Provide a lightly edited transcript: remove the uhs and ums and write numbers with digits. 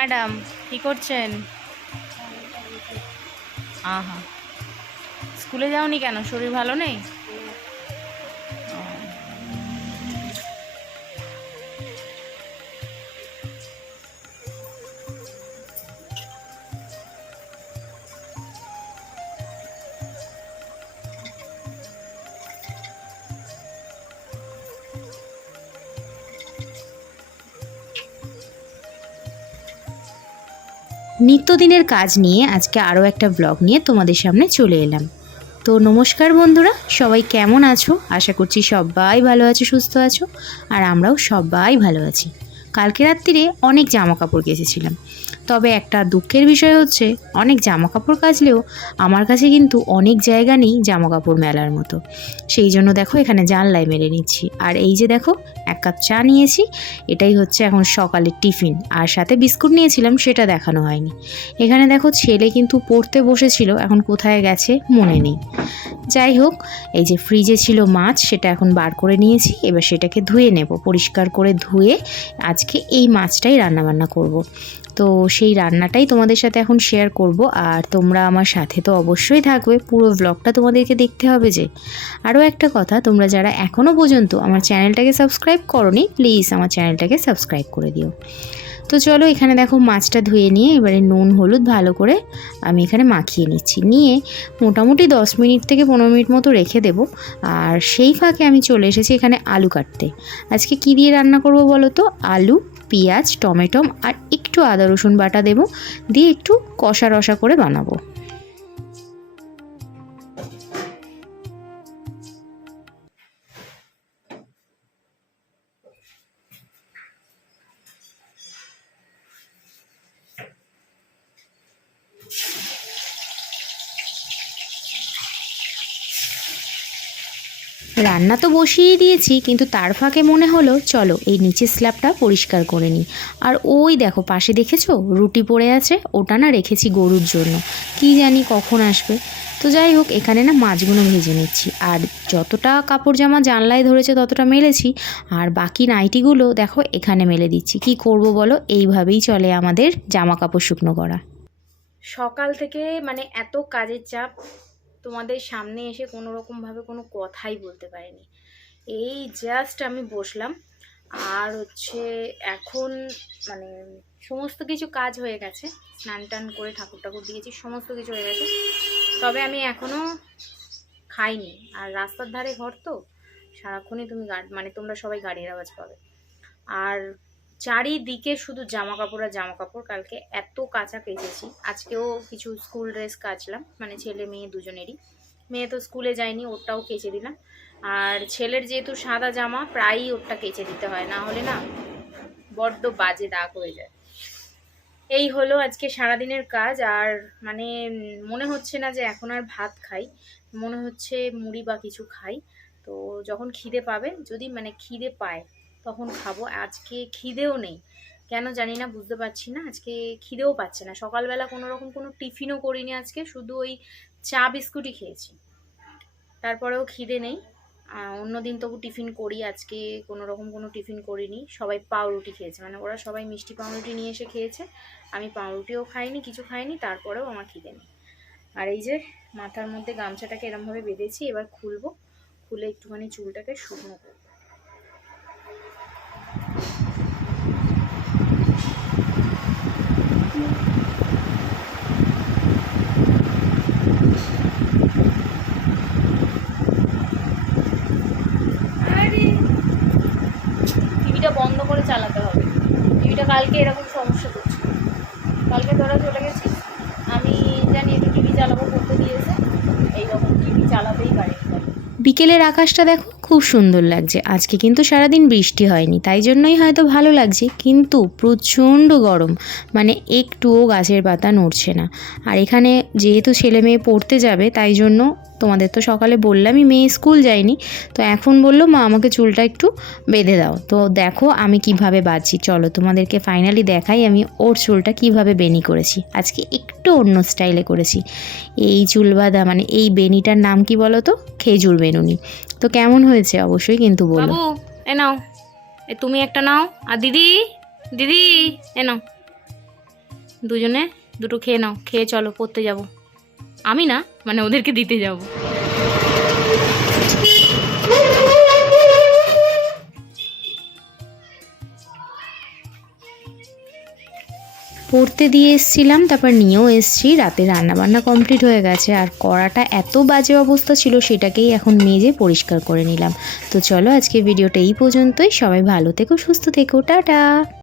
Madam কি করছেন? আহা, স্কুলে যাওনি কেন? শরীর ভালো নেই? নিত্যদিনের কাজ নিয়ে আজকে আরও একটা ব্লগ নিয়ে তোমাদের সামনে চলে এলাম। তো নমস্কার বন্ধুরা, সবাই কেমন আছো? আশা করছি সবাই ভালো আছো, সুস্থ আছো, আর আমরাও সবাই ভালো আছি। কালকে রাত্রিরে অনেক জামা কাপড় কেচেছিলাম, তবে একটা দুঃখের বিষয় হচ্ছে অনেক জামা কাপড় কাচলেও আমার কাছে কিন্তু অনেক জায়গা নেই জামা কাপড় মেলার মতো। সেই জন্য দেখো এখানে জানলায় মেলে নিচ্ছি। আর এই যে দেখো, এক কাপ চা নিয়েছি, এটাই হচ্ছে এখন সকালের টিফিন। আর সাথে বিস্কুট নিয়েছিলাম, সেটা দেখানো হয়নি। এখানে দেখো ছেলে কিন্তু পড়তে বসেছিল, এখন কোথায় গেছে মনে নেই। যাই হোক, এই যে ফ্রিজে ছিল মাছ, সেটা এখন বার করে নিয়েছি। এবার সেটাকে ধুয়ে নেব, পরিষ্কার করে ধুয়ে আজকে এই মাছটাই রান্নাবান্না করব। তো সেই রান্নাটাই তোমাদের সাথে এখন শেয়ার করব। আর তোমরা আমার সাথে তো অবশ্যই থাকবে, পুরো ব্লগটা তোমাদেরকে দেখতে হবে। যে আরও একটা কথা, তোমরা যারা এখনও পর্যন্ত আমার চ্যানেলটাকে সাবস্ক্রাইব করোনি, প্লিজ আমার চ্যানেলটাকে সাবস্ক্রাইব করে দিও। তো চলো, এখানে দেখো মাছটা ধুয়ে নিয়ে এবারে নুন হলুদ ভালো করে আমি এখানে মাখিয়ে নিচ্ছি। নিয়ে মোটামুটি 10 মিনিট থেকে 15 মিনিট মতো রেখে দেব। আর সেই ফাঁকে আমি চলে এসেছি এখানে আলু কাটতে। আজকে কি দিয়ে রান্না করব বলো তো? আলু, পেঁয়াজ, টমেটো আর একটু আদা রসুন বাটা দেব, দিয়ে একটু কষা রসা করে বানাবো। রান্না তো বসিয়ে দিয়েছি, কিন্তু তার ফাঁকে মনে হলো চলো এই নিচের স্ল্যাবটা পরিষ্কার করে নিই। আর ওই দেখো পাশে দেখেছো রুটি পড়ে আছে, ওটা না রেখেছি গরুর জন্য, কি জানি কখন আসবে। তো যাই হোক, এখানে না মাছগুলো ভেজে নিচ্ছি। আর যতটা কাপড় জামা জানলায় ধরেছে ততটা মেলেছি, আর বাকি নাইটিগুলো দেখো এখানে মেলে দিচ্ছি। কি করব বলো, এইভাবেই চলে আমাদের জামা কাপড় শুকনো করা। সকাল থেকে মানে এত কাজের চাপ, তোমাদের সামনে এসে কোনো রকমভাবে কোনো কথাই বলতে পারিনি। এই জাস্ট আমি বসলাম। আর হচ্ছে এখন মানে সমস্ত কিছু কাজ হয়ে গেছে, স্নান টান করে ঠাকুর টাকুর দিয়েছি, সমস্ত কিছু হয়ে গেছে। তবে আমি এখনও খাইনি। আর রাস্তার ধারে ঘর তো, সারাক্ষণই তুমি মানে তোমরা সবাই গাড়ির আওয়াজ পাবে। আর চারিদিকে শুধু জামা কাপড় আর জামা কাপড়। কালকে এত কাঁচা কেচেছি, আজকেও কিছু স্কুল ড্রেস কাচলাম, মানে ছেলে মেয়ে দুজনেরই। মেয়ে তো স্কুলে যায়নি, ওরটাও কেচে দিলাম। আর ছেলের যেহেতু সাদা জামা, প্রায়ই ওরটা কেচে দিতে হয়, না হলে না বড্ড বাজে দাগ হয়ে যায়। এই হলো আজকে সারাদিনের কাজ। আর মানে মনে হচ্ছে না যে এখন আর ভাত খাই, মনে হচ্ছে মুড়ি বা কিছু খাই। তো যখন খিদে পাবে, যদি মানে খিদে পায় তখন খাবো। আজকে খিদেও নেই, কেন জানি না, বুঝতে পারছি না। আজকে খিদেও পাচ্ছে না। সকালবেলা কোনো রকম কোনো টিফিনও করিনি আজকে, শুধু ওই চা বিস্কুটই খেয়েছি, তারপরেও খিদে নেই। অন্যদিন তবু টিফিন করি, আজকে কোনো রকম কোনো টিফিন করিনি। সবাই পাউরুটি খেয়েছে, মানে ওরা সবাই মিষ্টি পাউরুটি নিয়ে এসে খেয়েছে, আমি পাউরুটিও খাইনি, কিছু খাইনি, তারপরেও আমার খিদে নেই। আর এই যে মাথার মধ্যে গামছাটাকে এরমভাবে বেঁধেছি, এবার খুলবো, খুলে একটুখানি চুলটাকে শুকনো করবো। টিভিটা বন্ধ করে চালাতে হবে, টিভিটা কালকে এরকম সমস্যা করছে। কালকে তোরা চলে গেছিস, আমি জানি একটু টিভি চালাবো করতে দিয়েছে, এইরকম টিভি চালাতেই পারিনি কালকে। বিকেলের আকাশটা দেখো খুব সুন্দর লাগছে। আজকে কিন্তু সারাদিন বৃষ্টি হয়নি, তাই জন্যই হয়তো ভালো লাগছে, কিন্তু প্রচণ্ড গরম, মানে একটুও গাছের পাতা নড়ছে না। আর এখানে যেহেতু ছেলে মেয়ে পড়তে যাবে, তাই জন্য তোমাদের তো সকালে বললামই মেয়ে স্কুল যায়নি, তো এখন বললো মা আমাকে চুলটা একটু বেঁধে দাও। তো দেখো আমি কিভাবে বাঁধছি, চলো তোমাদেরকে ফাইনালি দেখাই আমি ওর চুলটা কিভাবে বেনি করেছি। আজকে একটু অন্য স্টাইলে করেছি। এই চুল বাঁধা মানে এই বেনিটার নাম কি বলো তো? খেজুর বেনুনি। তো কেমন হয়েছে অবশ্যই কিন্তু বলো। বাবু এ নাও, এ তুমি একটা নাও, আর দিদি দিদি এ নাও। দুজনে দুটো খেয়ে নাও, খেয়ে চলো পড়তে যাব। আমি না, মানে ওদেরকে দিতে যাব। পড়তে দিয়ে এসছিলাম, তারপর নিয়েও এসছি। রাতে রান্নাবান্না কমপ্লিট হয়ে গেছে, আর কড়াটা এত বাজে অবস্থা ছিল সেটাকেই এখন মেজে পরিষ্কার করে নিলাম। তো চলো আজকে ভিডিওটা এই পর্যন্তই। সবাই ভালো থেকো, সুস্থ থেকো, টাটা।